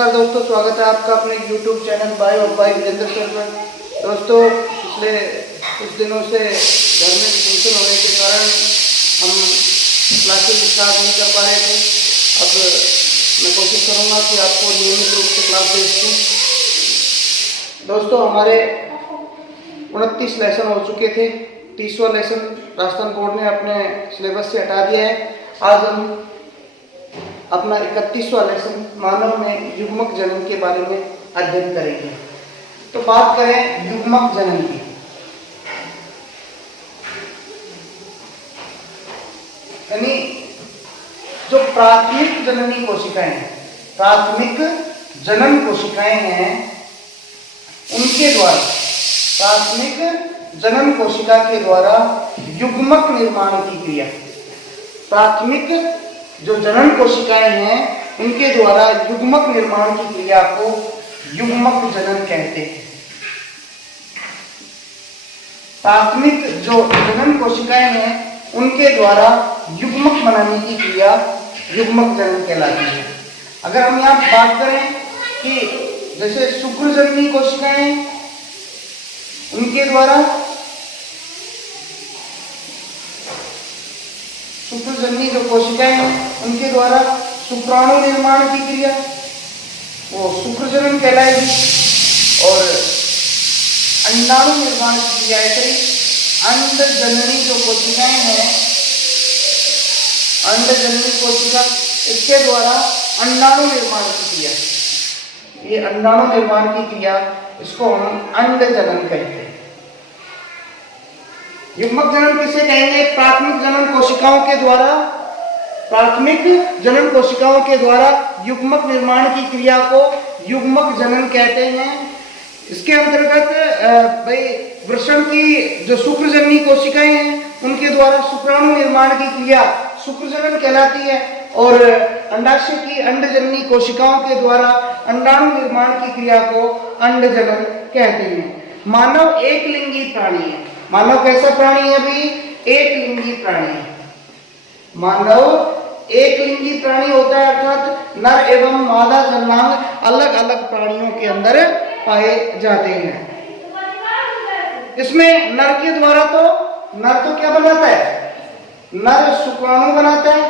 नमस्कार दोस्तों, स्वागत है आपका अपने YouTube चैनल बाय और बाय वीरेंद्र सर पर। दोस्तों, पिछले कुछ दिनों से घर में फंक्शन होने के कारण हम क्लासेस स्टार्ट नहीं कर पा रहे थे। अब मैं कोशिश करूँगा कि आपको नियमित रूप से क्लास दे सकूँ। दोस्तों, हमारे 29 लेसन हो चुके थे। 30वां लेसन राजस्थान बोर्ड ने अपने सिलेबस से हटा दिया है। आज हम अपना 31वां लेसन मानव में युग्मक जनन के बारे में अध्ययन करेंगे। तो बात करें युग्मक जनन की, यानी जो प्राथमिक जननी कोशिकाएं हैं, प्राथमिक जनन कोशिकाएं हैं, उनके द्वारा, प्राथमिक जनन कोशिका के द्वारा युग्मक निर्माण की क्रिया, प्राथमिक जो जनन कोशिकाएं हैं उनके द्वारा युग्मक निर्माण की क्रिया को युग्मक जनन कहते हैं। प्राथमिक जो जनन कोशिकाएं हैं उनके द्वारा युग्मक बनाने की क्रिया युग्मक जनन कहलाती है। अगर हम यहाँ बात करें कि जैसे शुक्रजननी कोशिकाएं, उनके द्वारा शुक्रजननी जो कोशिकाएं हैं उनके द्वारा शुक्राणु निर्माण की क्रिया वो शुक्रजनन कहलाएगी, और अंडाणु निर्माण की क्रिया ऐसे अंडजननी जो कोशिकाएं हैं, अंडजननी कोशिका, इसके द्वारा अंडाणु निर्माण की क्रिया, ये अंडाणु निर्माण की क्रिया, इसको हम अंडजनन कहते हैं। युग्मक जनन किसे कहेंगे? प्राथमिक जनन कोशिकाओं के द्वारा, प्राथमिक जनन कोशिकाओं के द्वारा युग्मक निर्माण की क्रिया को युग्मक जनन कहते हैं। इसके अंतर्गत भाई वृषण की जो शुक्रजननी कोशिकाएं हैं उनके द्वारा शुक्राणु निर्माण की क्रिया शुक्रजनन कहलाती है, और अंडाशय की अंडजननी कोशिकाओं के द्वारा अंडाणु निर्माण की क्रिया को अंडजनन कहते हैं। मानव एक लिंगी प्राणी है। मानव कैसा प्राणी है भाई? एक लिंगी प्राणी है। मानव एक लिंगी प्राणी होता है, अर्थात नर एवं मादा जन्मांग अलग अलग प्राणियों के अंदर पाए जाते हैं। इसमें नर के द्वारा नर तो क्या बनाता है? नर शुक्राणु बनाता है,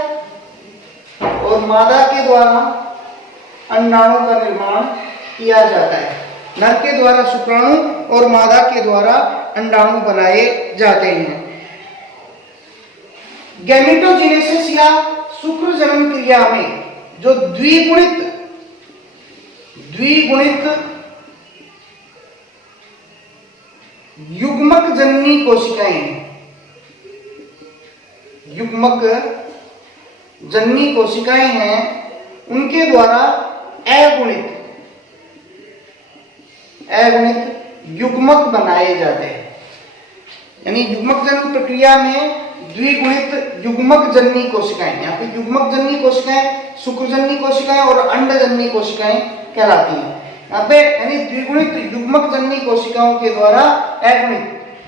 और मादा के द्वारा अंडाणु का निर्माण किया जाता है। नर के द्वारा शुक्राणु और मादा के द्वारा अंडाणु बनाए जाते हैं। गैमेटोजेनेसिस या शुक्र जनन क्रिया में जो द्विगुणित युग्मक जननी कोशिकाएं हैं, युग्मक जननी कोशिकाएं हैं, उनके द्वारा अगुणित युग्मक बनाए जाते हैं। यानी युग्मक जनन प्रक्रिया में द्विगुणित युग्मक जननी कोशिकाएं, यहाँ पे युग्मक जननी कोशिकाएं शुक्रजननी कोशिकाएं और अंडजननी कोशिकाएं कहलाती हैं। यहाँ पे यानी द्विगुणित युग्मक जननी कोशिकाओं के द्वारा अगुणित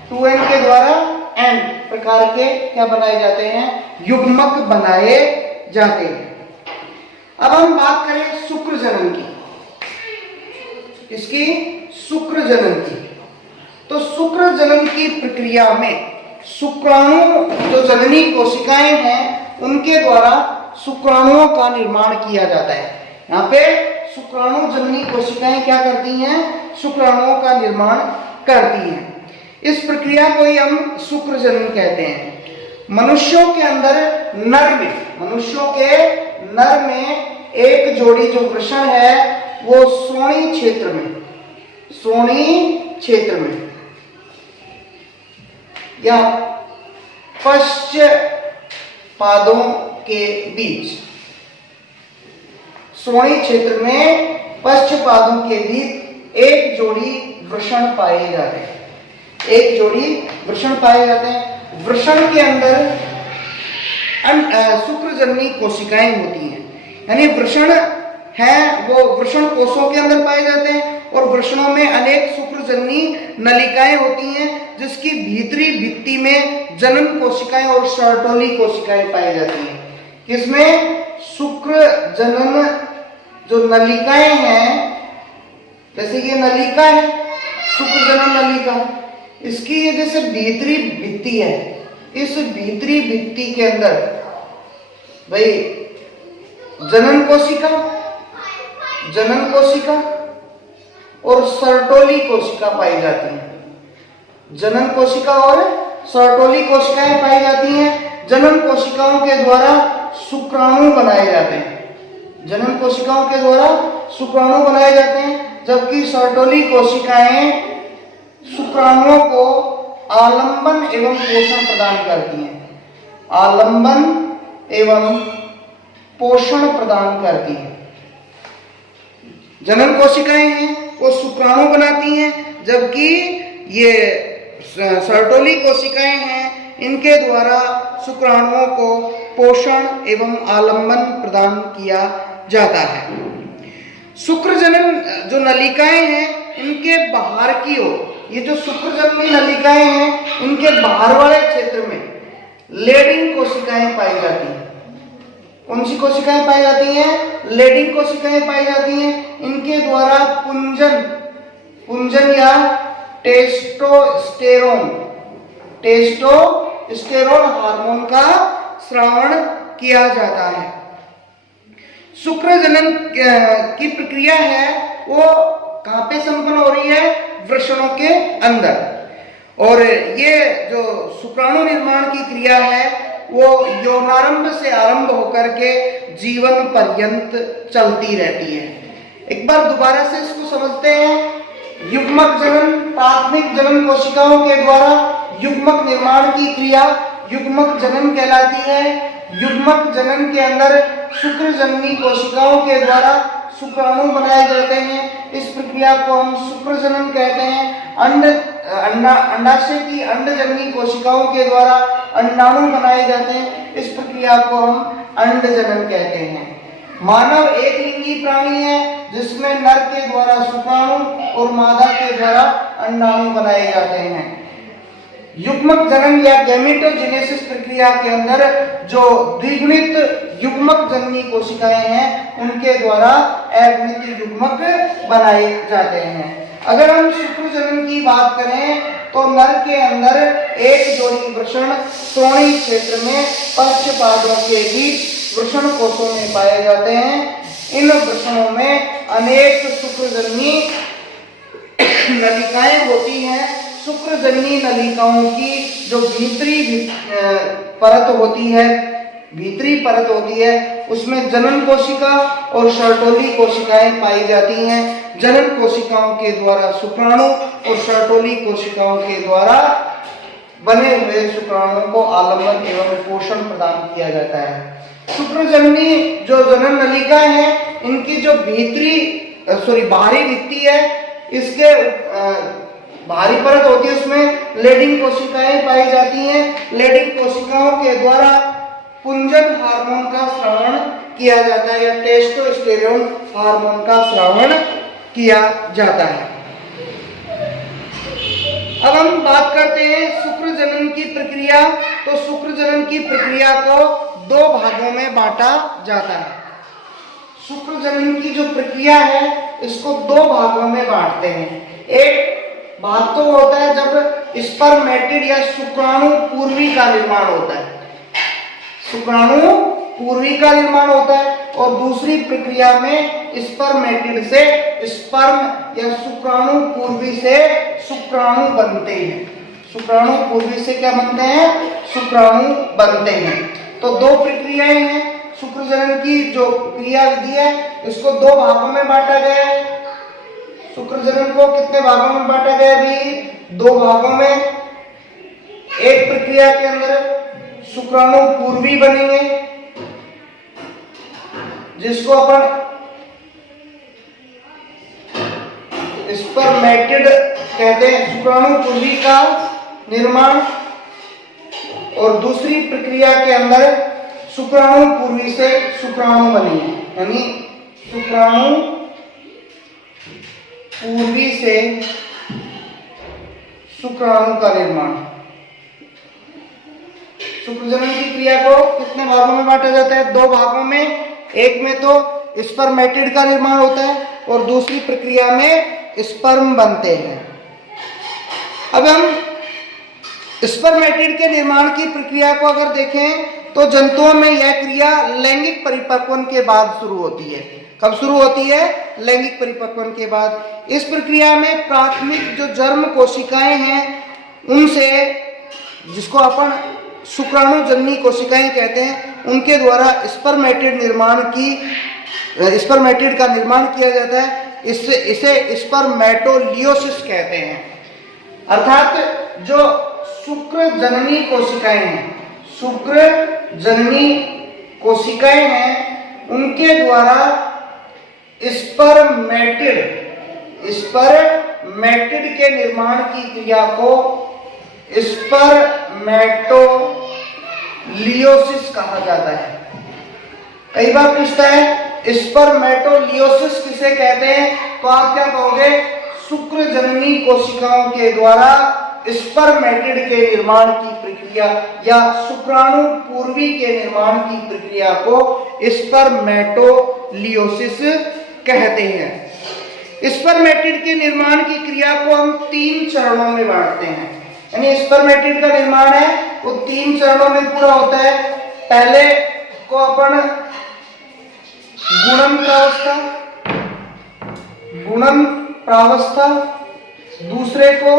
2n के द्वारा n प्रकार के क्या बनाए जाते हैं? युग्मक बनाए जाते हैं। अब हम बात करें शुक्र जनन की, इसकी शुक्र जनन की। तो शुक्र जनन की प्रक्रिया में शुक्राणु जो जननी कोशिकाएं हैं उनके द्वारा शुक्राणुओं का निर्माण किया जाता है। यहाँ पे शुक्राणु जननी कोशिकाएं क्या करती हैं? शुक्राणुओं का निर्माण करती हैं। इस प्रक्रिया को ही हम शुक्र जनन कहते हैं। मनुष्यों के अंदर मनुष्यों के नर में एक जोड़ी जो वृषण है वो श्रोणी क्षेत्र में या पश्च पादों के बीच, श्रोणी क्षेत्र में पश्च पादों के बीच एक जोड़ी वृषण पाए जाते हैं। एक जोड़ी वृषण पाए जाते हैं। वृषण के अंदर शुक्रजननी कोशिकाएं होती हैं, यानी वृषण है वो वृषण कोषों के अंदर पाए जाते हैं, और वृषणों में अनेक शुक्रजननी नलिकाएं होती हैं जिसकी भीतरी भित्ति में जनन कोशिकाएं और शर्टोली कोशिकाएं पाई जाती हैं। किसमें? शुक्र जनन जो नलिकाएं हैं, जैसे ये नलिका है, शुक्रजनन नलिका, इसकी ये जैसे भीतरी भित्ति है, इस भीतरी भित्ति के अंदर भाई जनन कोशिका और सर्टोली कोशिका पाई जाती है। जनन कोशिका और सर्टोली कोशिकाएं पाई जाती हैं। जनन कोशिकाओं के द्वारा शुक्राणु बनाए जाते हैं। जनन कोशिकाओं के द्वारा शुक्राणु बनाए जाते हैं, जबकि सर्टोली कोशिकाएं शुक्राणुओं को आलंबन एवं पोषण प्रदान करती हैं। आलंबन एवं पोषण प्रदान करती हैं। जनन कोशिकाएं हैं वो शुक्राणु बनाती हैं, जबकि ये सर्टोली कोशिकाएं हैं, इनके द्वारा शुक्राणुओं को पोषण एवं आलंबन प्रदान किया जाता है। शुक्रजनन जो नलिकाएं हैं, इनके बाहर की ओर, ये जो शुक्रजननी नलिकाएं हैं, इनके बाहर वाले क्षेत्र में लेडिंग कोशिकाएं पाई जाती हैं। कौन सी कोशिकाएं पाई जाती हैं? लेडिंग कोशिकाएं पाई जाती हैं। इनके द्वारा पुंजन या टेस्टोस्टेरोन हार्मोन का स्रावण किया जाता है। शुक्रजनन की प्रक्रिया है वो कहां पे संपन्न हो रही है? वृषणों के अंदर। और ये जो शुक्राणु निर्माण की क्रिया है वो यौनारंभ से आरंभ होकर के जीवन पर्यंत चलती रहती है। एक बार दोबारा से इसको समझते हैं। युग्मक जनन, प्राथमिक जनन कोशिकाओं के द्वारा युग्मक निर्माण की क्रिया युग्मक जनन कहलाती है। युग्मक जनन के अंदर शुक्रजननी कोशिकाओं के द्वारा शुक्राणु बनाए जाते हैं। इस प्रक्रिया को हम शुक्रजनन कहते हैं। अंडाशय की अंडजननी कोशिकाओं के द्वारा अंडाणु बनाए जाते हैं। इस प्रक्रिया को हम अंडजनन कहते हैं। मानव एक लिंगी प्राणी है, जिसमें नर के द्वारा शुक्राणु और मादा के द्वारा अंडाणु बनाए जाते हैं। युग्मक जनन या गैमेटोजेनेसिस प्रक्रिया के अंदर जो द्विगुणित युग्मक जननी कोशिकाएं हैं, उनके द्वारा अगुणित युग्मक बनाए जाते हैं। अगर हम शुक्रजनन की बात करें तो नर के अंदर एक जोड़ी वृषण श्रोणि क्षेत्र में पक्षपादों के बीच वृषण कोषों में पाए जाते हैं। इन वृषणों में अनेक शुक्रजननी नलिकाएं होती हैं। शुक्रजननी नलिकाओं की जो भीतरी परत होती है, उसमें जनन कोशिका और सर्टोली कोशिकाएं पाई जाती हैं। जनन कोशिकाओं के द्वारा शुक्राणु और सर्टोली कोशिकाओं के द्वारा बने हुए शुक्राणुओं को आलंबन एवं पोषण प्रदान किया जाता है। शुक्रजननी जो जनन नलिका है, इनकी जो बाहरी भित्ति है, इसके बाहरी परत होती है, उसमें लेडिंग कोशिकाएं पाई जाती हैं। लेडिंग कोशिकाओं के द्वारा पुंजन हार्मोन का स्रावण किया जाता है या टेस्टोस्टेरोन हार्मोन का स्रावण किया जाता है। अब हम बात करते हैं शुक्रजनन की प्रक्रिया। तो शुक्रजनन की प्रक्रिया को दो भागों में बांटा जाता है। शुक्रजनन की जो प्रक्रिया है, इसको दो भागों में बांटते हैं। एक भाग तो होता है जब स्पर्मेटिड या शुक्राणु पूर्वी का निर्माण होता है, शुक्राणु पूर्वी का निर्माण होता है। और दूसरी प्रक्रिया में स्पर्मेटिड से स्पर्म या शुक्राणु पूर्वी से शुक्राणु बनते हैं। शुक्राणु पूर्वी से क्या बनते हैं? शुक्राणु बनते हैं। तो दो प्रक्रियाएं हैं। शुक्रजनन की जो क्रिया विधि है, इसको दो भागों में बांटा गया है। शुक्रजनन को कितने भागों में बांटा गया? अभी दो भागों में। एक प्रक्रिया के अंदर शुक्राणु पूर्वी बनेंगे, जिसको अपन स्पर्मेटिड कहते हैं, शुक्राणु पूर्वी का निर्माण। और दूसरी प्रक्रिया के अंदर शुक्राणु पूर्वी से शुक्राणु बनेंगे, यानी शुक्राणु पूर्वी से शुक्राणु का निर्माण। शुक्रजनन की क्रिया को कितने भागों में बांटा जाता है? दो भागों में। एक में तो स्पर्मेटिड का निर्माण होता है और दूसरी प्रक्रिया में स्पर्म बनते हैं। अब हम स्पर्मेटिड के निर्माण की प्रक्रिया को अगर देखें तो जंतुओं में यह क्रिया लैंगिक परिपक्वन के बाद शुरू होती है। कब शुरू होती है? लैंगिक परिपक्वन के बाद। इस प्रक्रिया में प्राथमिक जो जर्म कोशिकाएं हैं उनसे, जिसको अपन शुक्राणुजन्य कोशिकाएं कहते हैं, उनके द्वारा स्पर्मेटिड का निर्माण किया जाता है। इसे स्पर्मेटोलियोसिस कहते हैं। अर्थात जो शुक्र जननी कोशिकाएं हैं उनके द्वारा स्पर्मेटिड के निर्माण की क्रिया को स्पर्मेटोलियोसिस कहा जाता है। कई बार पूछता है स्पर्मेटोलियोसिस किसे कहते हैं, तो आप क्या कहोगे? शुक्र जननी कोशिकाओं के द्वारा स्पर्मेटिड के निर्माण की प्रक्रिया या शुक्राणु पूर्वी के निर्माण की प्रक्रिया को स्पर्मेटोलियोसिस कहते हैं। स्पर्मेटिड के निर्माण की क्रिया को हम 3 चरणों में बांटते हैं। यानी स्पर्मेटिड का निर्माण है वो 3 चरणों में पूरा होता है। पहले को अपन गुणन प्रावस्था, दूसरे को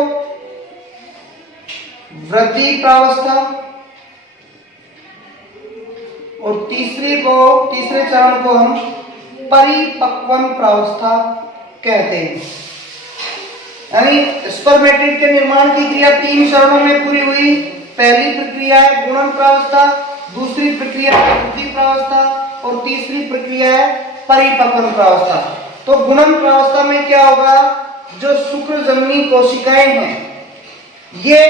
वृद्धि प्रावस्था और तीसरे चरण को हम परिपक्वन प्रावस्था कहते हैं। यानी स्पर्मेटिड के निर्माण की क्रिया 3 चरणों में पूरी हुई। पहली प्रक्रिया है गुणन प्रावस्था, दूसरी प्रक्रिया है वृद्धि प्रावस्था और तीसरी प्रक्रिया है परिपक्वन प्रावस्था। तो गुणन प्रावस्था में क्या होगा? जो शुक्रजननी कोशिकाएं हैं, ये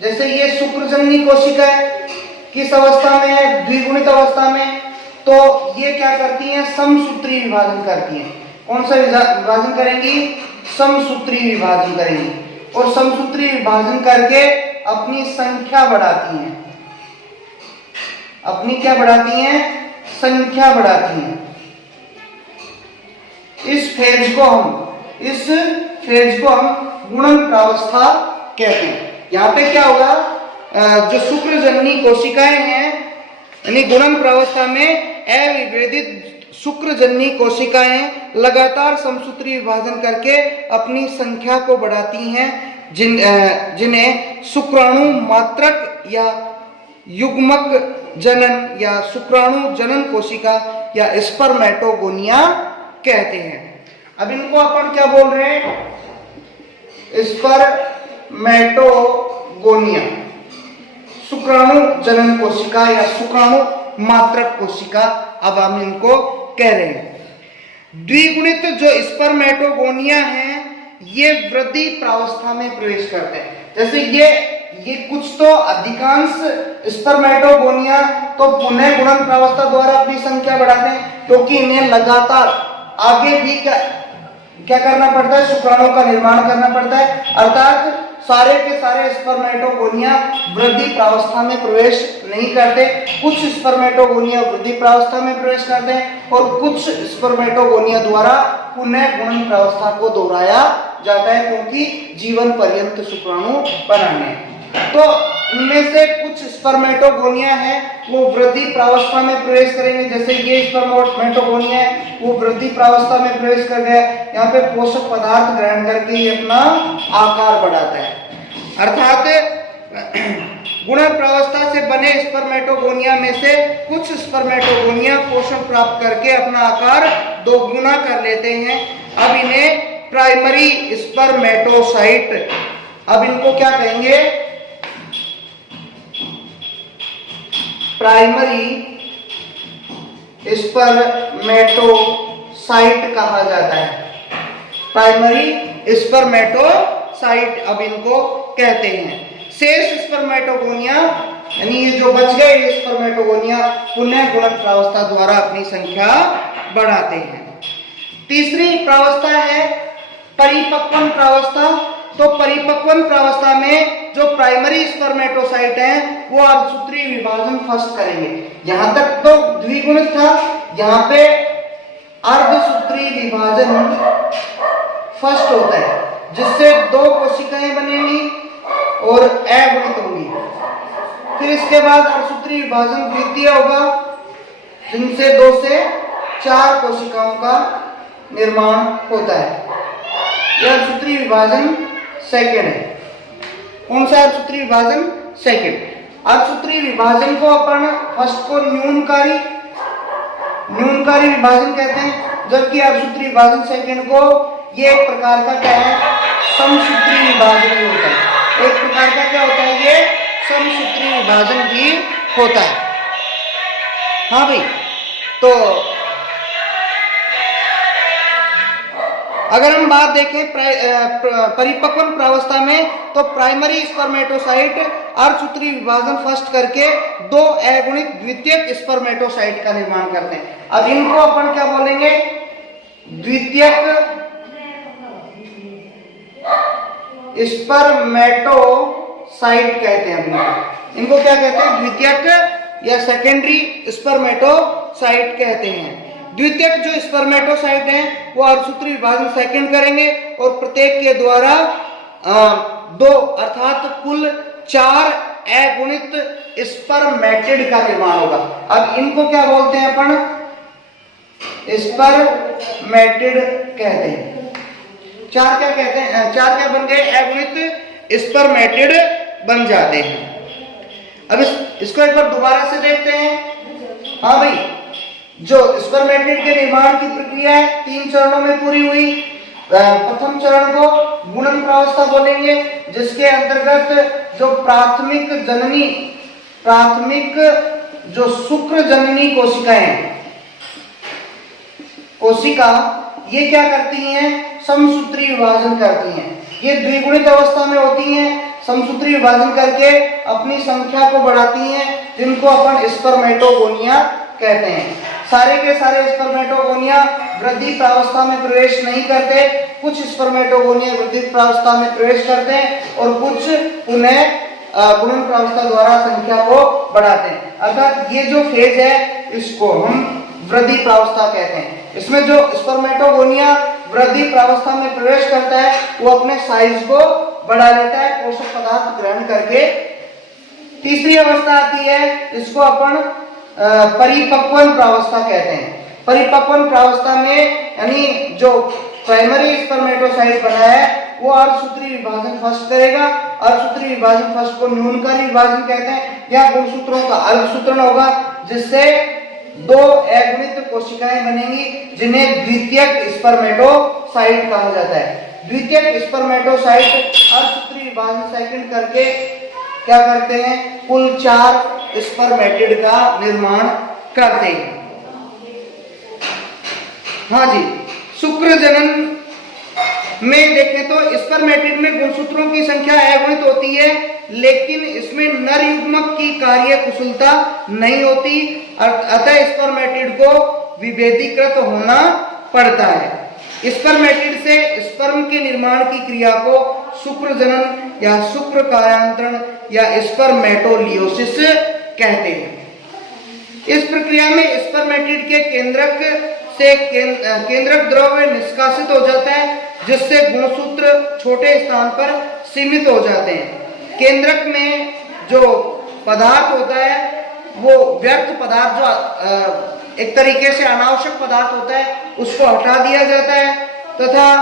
जैसे ये शुक्रजननी कोशिकाएं किस अवस्था में है? द्विगुणित अवस्था में। तो ये क्या करती हैं? समसूत्री विभाजन करती हैं। कौन सा विभाजन करेंगी? समसूत्री विभाजन करेंगी और समसूत्री विभाजन करके अपनी संख्या बढ़ाती हैं। अपनी क्या बढ़ाती हैं? संख्या बढ़ाती हैं। इस फेज को हम गुणन प्रावस्था कहते हैं। यहाँ पे क्या होगा? जो शुक्रजननी कोशिकाएं हैं, यानी गुणन प्रावस्था में अविभेदित शुक्रजननी कोशिकाएं लगातार समसूत्री विभाजन करके अपनी संख्या को बढ़ाती हैं, जिन्हें शुक्राणु मात्रक या युग्मक जनन या शुक्राणु जनन कोशिका या स्पर्मेटोगोनिया कहते हैं। अब इनको अपन क्या बोल रहे हैं? स्पर्मेटोगोनिया, शुक्राणु जनन कोशिका या शुक्राणु मात्रक कोशिका, अब हम इनको कह रहे हैं। द्विगुणित जो स्पर्मेटोगोनिया हैं, ये वृद्धि प्रावस्था में प्रवेश करते हैं। जैसे ये कुछ तो अधिकांश स्पर्मेटोगोनिया तो पुनः गुणन प्रावस्था द्वारा अपनी संख्या बढ़ाते हैं, क्योंकि इन्हें लगातार आगे भी क्या करना पड़ता है? शुक्राणु का निर्माण करना पड़ता है। अर्थात सारे के सारे स्पर्मेटोगोनिया वृद्धि प्रावस्था में प्रवेश नहीं करते। कुछ स्पर्मेटोगोनिया वृद्धि प्रावस्था में प्रवेश करते हैं और कुछ स्पर्मेटोगोनिया द्वारा पुनः गुणन प्रावस्था को दोहराया जाता है, क्योंकि जीवन पर्यंत शुक्राणु बनाने। तो इनमें से कुछ स्पर्मेटोगोनिया है वो वृद्धि प्रावस्था में प्रवेश करेंगे। जैसे ये स्पर्मेटोगोनिया है वो वृद्धि प्रावस्था में प्रवेश कर गया। यहाँ पे पोषक पदार्थ ग्रहण करके ये अपना आकार बढ़ाता है। अर्थात गुणन प्रावस्था से बने स्पर्मेटोगोनिया में से कुछ स्पर्मेटोगोनिया पोषण प्राप्त करके अपना आकार दोगुना कर लेते हैं। अब इन्हें प्राइमरी स्पर्मेटोसाइट, अब इनको क्या कहेंगे? प्राइमरी स्पर्मेटोसाइट कहा जाता है। प्राइमरी स्पर्मेटोसाइट अब इनको कहते हैं। शेष स्पर्मेटोगोनिया, यानी ये जो बच गए स्पर्मेटोगोनिया, पुनः गुणन प्रावस्था द्वारा अपनी संख्या बढ़ाते हैं। तीसरी प्रावस्था है परिपक्वन प्रावस्था। तो परिपक्वन प्रावस्था में जो प्राइमरी स्पर्मेटोसाइट हैं वो अर्धसूत्री विभाजन फर्स्ट करेंगे। यहां तक तो द्विगुणित था, यहाँ पे अर्धसूत्री विभाजन फर्स्ट होता है, जिससे 2 कोशिकाएं बनेंगी और अगुणित होंगी। फिर इसके बाद अर्धसूत्री विभाजन द्वितीय होगा, जिनसे 2 से 4 कोशिकाओं का निर्माण होता है। यह अर्धसूत्री विभाजन सेकेंड है। कौन सा अर्धसूत्री विभाजन? सेकेंड। अर्धसूत्री विभाजन को अपन फर्स्ट को न्यूनकारी विभाजन कहते हैं, जबकि अर्धसूत्री विभाजन सेकेंड को ये एक प्रकार का क्या है? समसूत्री विभाजन भी होता है। एक प्रकार का क्या होता है? ये समसूत्री विभाजन भी होता है। हाँ भाई, तो अगर हम बात देखें परिपक्व प्रावस्था में, तो प्राइमरी स्पर्मेटोसाइट अर्धसूत्री विभाजन फर्स्ट करके 2 अगुणित द्वितीयक स्पर्मेटोसाइट का निर्माण करते हैं। अब इनको अपन क्या बोलेंगे? द्वितीयक स्पर्मेटोसाइट कहते हैं। इनको क्या कहते हैं? द्वितीयक या सेकेंडरी स्पर्मेटोसाइट कहते हैं। द्वितीयक जो स्पर्मेटोसाइट हैं वो अर्धसूत्री विभाजन सेकंड करेंगे और प्रत्येक के द्वारा 2 अर्थात कुल 4 अगुणित स्पर्मेटिड का निर्माण होगा। अब इनको क्या बोलते हैं अपन? स्पर्मेटिड कहते हैं। 4 क्या कहते हैं? 4 क्या बन गए? अगुणित स्पर्मेटिड बन जाते हैं। अब इसको एक बार दोबारा से देखते हैं। हाँ भाई, जो स्पर्मेटिड के निर्माण की प्रक्रिया है 3 चरणों में पूरी हुई। प्रथम चरण को गुणन प्रावस्था बोलेंगे, जिसके अंतर्गत जो प्राथमिक जो शुक्र जननी कोशिका ये क्या करती हैं? समसूत्री विभाजन करती हैं। ये द्विगुणित अवस्था में होती हैं, समसूत्री विभाजन करके अपनी संख्या को बढ़ाती हैं, जिनको अपन स्पर्मेटोगोनिया कहते हैं। सारे के सारे स्पर्मेटोगोनिया वृद्धि प्रावस्था में प्रवेश नहीं करते। कुछ स्पर्मेटोगोनिया वृद्धि प्रावस्था में प्रवेश करते हैं और कुछ पुनः गुणन प्रावस्था द्वारा संख्या को बढ़ाते हैं। अर्थात ये जो फेज है इसको हम वृद्धि प्रावस्था कहते हैं। इसमें जो स्पर्मेटोगोनिया वृद्धि प्रावस्था में प्रवेश करता है वो अपने साइज को बढ़ा लेता है पोषक पदार्थ ग्रहण करके। तीसरी अवस्था आती है, इसको अपन परिपक्वन प्रावस्था कहते हैं। परिपक्वन प्रावस्था में यानी जो प्राइमरी स्पर्मेटोसाइट बना है वो अर्धसूत्री विभाजन फर्स्ट करेगा। अर्धसूत्री विभाजन फर्स्ट को न्यूनकारी विभाजन कहते हैं। या गुणसूत्रों का अर्धसूत्रण होगा, जिससे 2 अगुणित कोशिकाएं बनेंगी, जिन्हें द्वितीयक स्पर्मेटोसाइट कहा जाता है। द्वितीयक स्पर्मेटोसाइट अर्धसूत्री विभाजन सेकंड करके क्या करते हैं? कुल 4 स्पर्मेटिड का निर्माण करते हैं। हाँ जी, शुक्र जनन में देखें तो स्पर्मेटिड में गुणसूत्रों की संख्या अगुणित होती है, लेकिन इसमें नर युग्मक की कार्य कुशलता नहीं होती, अतः स्पर्मेटिड को विभेदीकृत होना पड़ता है। स्पर्मेटिड से स्पर्म के निर्माण की क्रिया को शुक्र जनन या शुक्र कार्यांतरण या स्पर्मेटोलियोसिस कहते हैं। इस प्रक्रिया में स्पर्मेटिड के केंद्रक से केंद्रक द्रव निष्कासित हो जाता है, जिससे गुणसूत्र छोटे स्थान पर सीमित हो जाते हैं। केंद्रक में जो पदार्थ होता है वो व्यर्थ पदार्थ, जो एक तरीके से अनावश्यक पदार्थ होता है, उसको हटा दिया जाता है तथा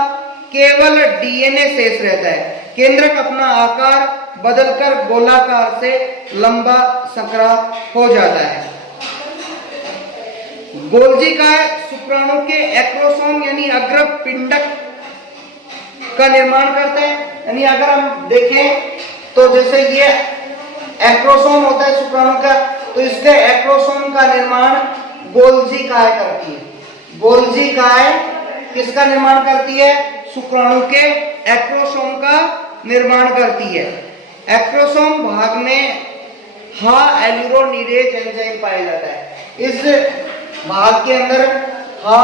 केवल डीएनए शेष रहता है। केंद्रक अपना आकार बदलकर गोलाकार से लंबा संकरा हो जाता है। गोल्जी का शुक्राणु के एक्रोसोम यानी अग्र पिंडक का निर्माण करता है। यानी अगर हम देखें तो जैसे ये एक्रोसोम होता है शुक्राणु का, तो इसके एक्रोसोम का निर्माण गोल्जी काय करती है। गोल्जी काय किसका निर्माण करती है? शुक्राणु के एक्रोसोम का निर्माण करती है। एक्रोसोम भाग में हा एल्यूरोनिडेज एंजाइम पाया जाता है। इस भाग के अंदर हा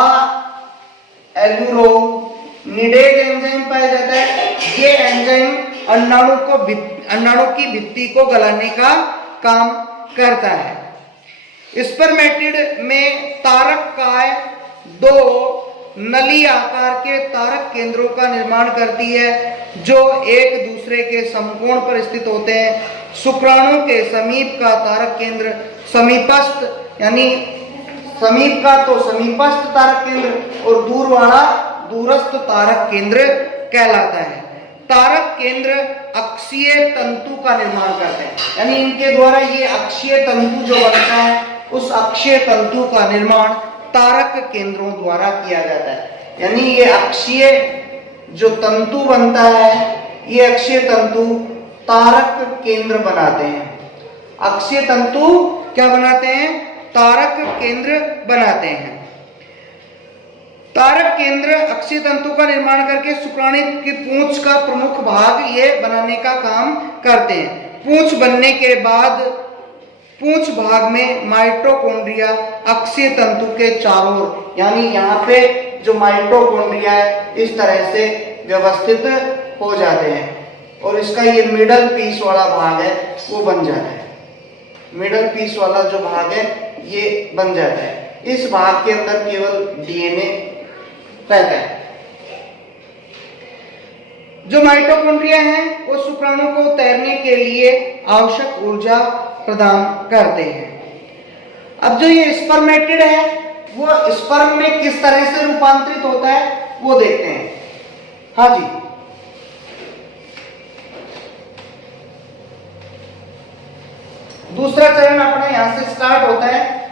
एल्यूरोनिडेज एंजाइम पाया जाता है। ये एंजाइम अंडाणु की भित्ति को गलाने का काम करता है। स्पर्मेटिड में तारक काय दो नली आकार के तारक केंद्रों का निर्माण करती है जो एक दूसरे के समकोण पर स्थित होते हैं। शुक्राणु के समीप का तारक केंद्र समीपस्थ, यानी समीप का तो समीपस्थ तारक केंद्र और दूर वाला दूरस्थ तारक केंद्र कहलाता है। तारक केंद्र अक्षीय तंतु का निर्माण करते हैं, यानी इनके द्वारा ये अक्षीय तंतु जो बनता है उस अक्षीय तंतु का निर्माण तारक केंद्रों द्वारा किया जाता है। यानी ये अक्षीय जो तंतु बनता है, ये अक्षीय तंतु तारक केंद्र बनाते हैं। अक्षीय तंतु क्या बनाते हैं? तारक केंद्र बनाते हैं। तारक केंद्र अक्षीय तंतु का निर्माण करके शुक्राणु की पूंछ का प्रमुख भाग ये बनाने का काम करते हैं। पूंछ बनने के बाद पूंछ भाग में माइटोकॉन्ड्रिया अक्षीय तंतु के चारों ओर, यानी यहाँ पे जो माइटोकॉन्ड्रिया है इस तरह से व्यवस्थित हो जाते हैं और इसका ये मिडल पीस वाला भाग है वो बन जाता है। मिडल पीस वाला जो भाग है ये बन जाता है। इस भाग के अंदर केवल डीएनए रहता है। जो माइटोकॉन्ड्रिया हैं वो शुक्राणु को तैरने के लिए आवश्यक ऊर्जा प्रदान करते हैं। अब जो ये स्पर्मेटिड है वो स्पर्म में किस तरह से रूपांतरित होता है वो देखते हैं। हाँ जी, दूसरा चरण अपना यहां से स्टार्ट होता है।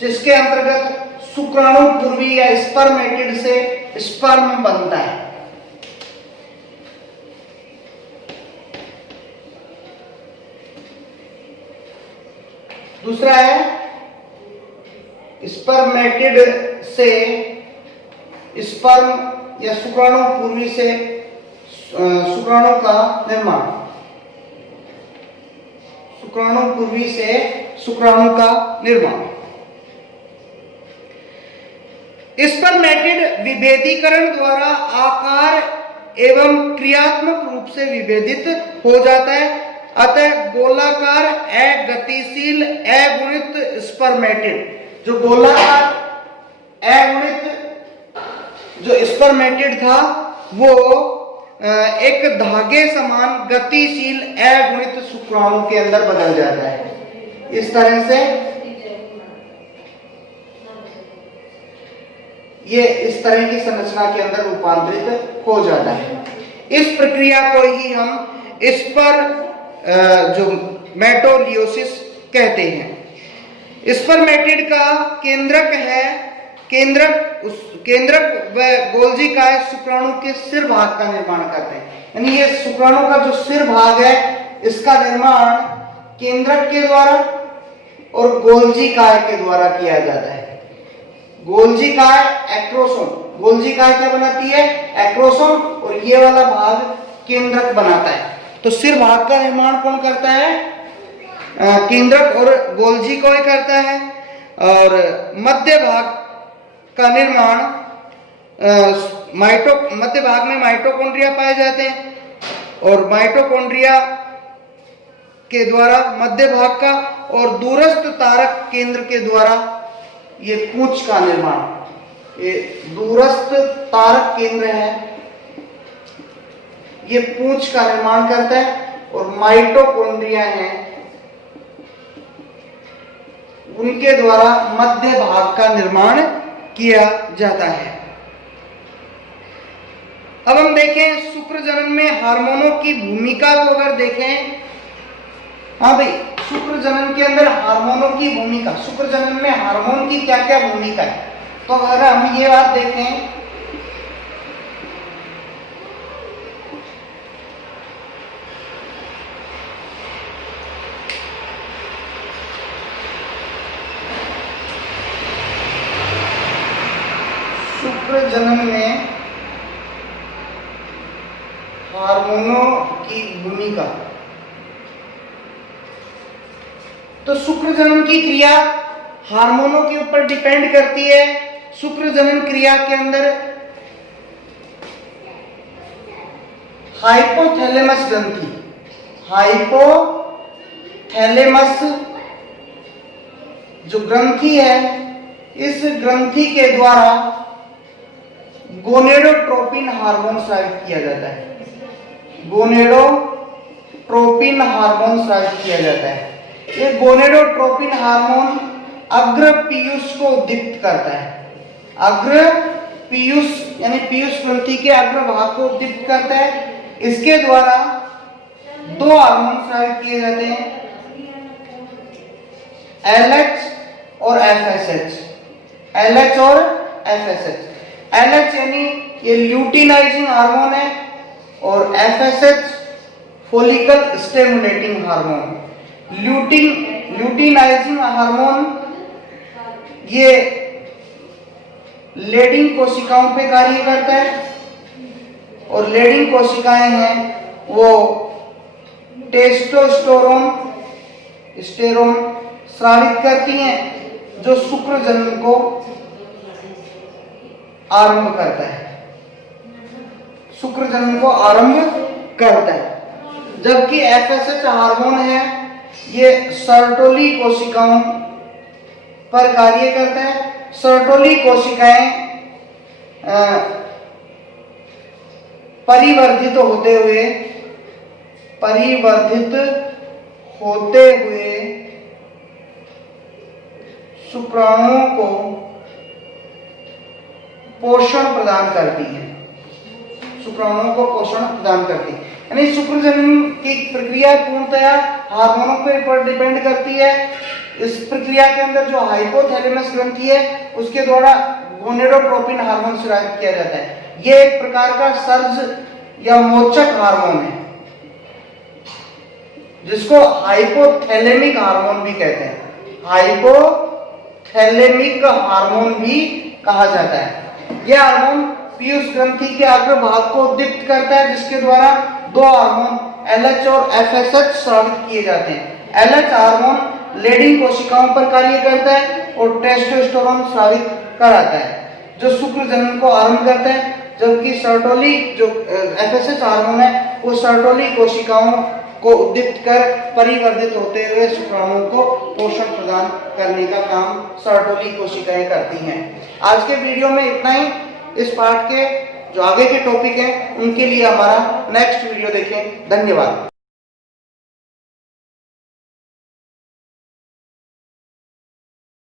जिसके अंतर्गत शुक्राणु पूर्वी या स्पर्मेटिड से स्पर्म बनता है। दूसरा है स्पर्मेटिड से स्पर्म या शुक्राणु पूर्वी से शुक्राणु का निर्माण। शुक्राणु पूर्वी से शुक्राणु का निर्माण। स्पर्मेटिड विभेदीकरण द्वारा आकार एवं क्रियात्मक रूप से विभेदित हो जाता है। अतः गोलाकार अगतिशील अगुणित स्पर्मेटिड, जो गोलाकार अगुणित जो स्पर्मेटिड था वो एक धागे समान गतिशील अगुणित शुक्राणु के अंदर बदल जाता है। इस तरह से ये इस तरह की संरचना के अंदर रूपांतरित हो जाता है। इस प्रक्रिया को ही हम जो मेटोलियोसिस कहते हैं। स्पर्मेटिड का केंद्रक है, केंद्रक व गोल्जिकाय शुक्राणु के सिर भाग का निर्माण करते हैं। यानी ये शुक्राणु का जो सिर भाग है इसका निर्माण केंद्रक के द्वारा और गोल्जिकाय के द्वारा किया जाता है। गोल्जिकाय एक्रोसोम, गोल्जिकाय क्या बनाती है? एक्रोसोम, और ये वाला भाग केंद्रक बनाता है। तो सिर भाग का निर्माण कौन करता है? केंद्रक और गोल्जिकाय करता है। और मध्य भाग का निर्माण मध्य भाग में माइटोकॉन्ड्रिया पाए जाते हैं और माइटोकॉन्ड्रिया के द्वारा मध्य भाग का और दूरस्थ तारक केंद्र के द्वारा ये पूंछ का निर्माण। ये दूरस्थ तारक केंद्र है, ये पूंछ का निर्माण करता है और माइटोकॉन्ड्रिया है उनके द्वारा मध्य भाग का निर्माण किया जाता है। अब हम देखें शुक्र जनन में हार्मोनों की भूमिका को अगर देखें। हाँ भाई, शुक्र जनन के अंदर हार्मोनों की भूमिका, शुक्र जनन में हार्मोन की क्या क्या भूमिका है, तो अगर हम ये बात देखें शुक्र जनन में हार्मोनों की भूमिका, तो शुक्र जनन की क्रिया हार्मोनों के ऊपर डिपेंड करती है। शुक्र जनन क्रिया के अंदर हाइपोथैलेमस ग्रंथि, हाइपोथैलेमस जो ग्रंथि है, इस ग्रंथि के द्वारा गोनेडोट्रोपिन हार्मोन स्रावित किया जाता है। गोनेडोट्रोपिन हार्मोन स्रावित किया जाता है। ये गोनेडोट्रोपिन हार्मोन अग्र पीयूष को उद्दीपित करता है। अग्र पीयूष यानी पीयूष ग्रंथि के अग्र भाग को उद्दीपित करता है। इसके द्वारा दो हार्मोन स्रावित किए जाते हैं, LH और FSH। LH और FSH। LH यानी ये ल्यूटिनाइजिंग हार्मोन है और FSH follicle stimulating hormone. Luteinizing hormone ये लेडिंग कोशिकाओं पे कार्य करता है और लेडिंग कोशिकाएं हैं वो टेस्टोस्टेरोन स्रावित करती हैं जो शुक्र जनन को आरंभ करता है। शुक्र जनन को आरंभ करता है। जबकि FSH हार्मोन है ये सर्टोली कोशिकाओं पर कार्य करता है। सर्टोली कोशिकाएं परिवर्धित होते हुए शुक्राणुओं को पोषण प्रदान करती है। शुक्राणुओं को पोषण प्रदान करती है, यानी शुक्र जनन की प्रक्रिया पूर्णतया हार्मोनों पर डिपेंड करती है। इस प्रक्रिया के अंदर जो हाइपोथैलेमस ग्रंथि है उसके द्वारा गोनेडोट्रोपिन हार्मोन स्रावित किया जाता है। यह एक प्रकार का सर्ज या मोचक हार्मोन है जिसको हाइपोथैलेमिक हार्मोन भी कहते हैं। हाइपोथैलेमिक हार्मोन भी कहा जाता है। यह हार्मोन पीयूष ग्रंथि के अग्र भाग को उद्दीपित करता है जिसके द्वारा दो हार्मोन LH और FSH स्रावित किए जाते हैं। LH हार्मोन लेडिंग कोशिकाओं पर कार्य करता है और टेस्टोस्टेरोन स्रावित कराता है जो शुक्र जनन को आरंभ करता है। जबकि सर्टोली जो FSH हार्मोन है वो सर्टोली कोशिकाओं को उद्दीपित कर परिवर्धित होते हुए शुक्राणुओं को पोषण प्रदान करने का काम सर्टोली कोशिकाएं करती हैं। आज के वीडियो में इतना ही। इस पार्ट के जो आगे के टॉपिक हैं उनके लिए हमारा नेक्स्ट वीडियो देखें। धन्यवाद।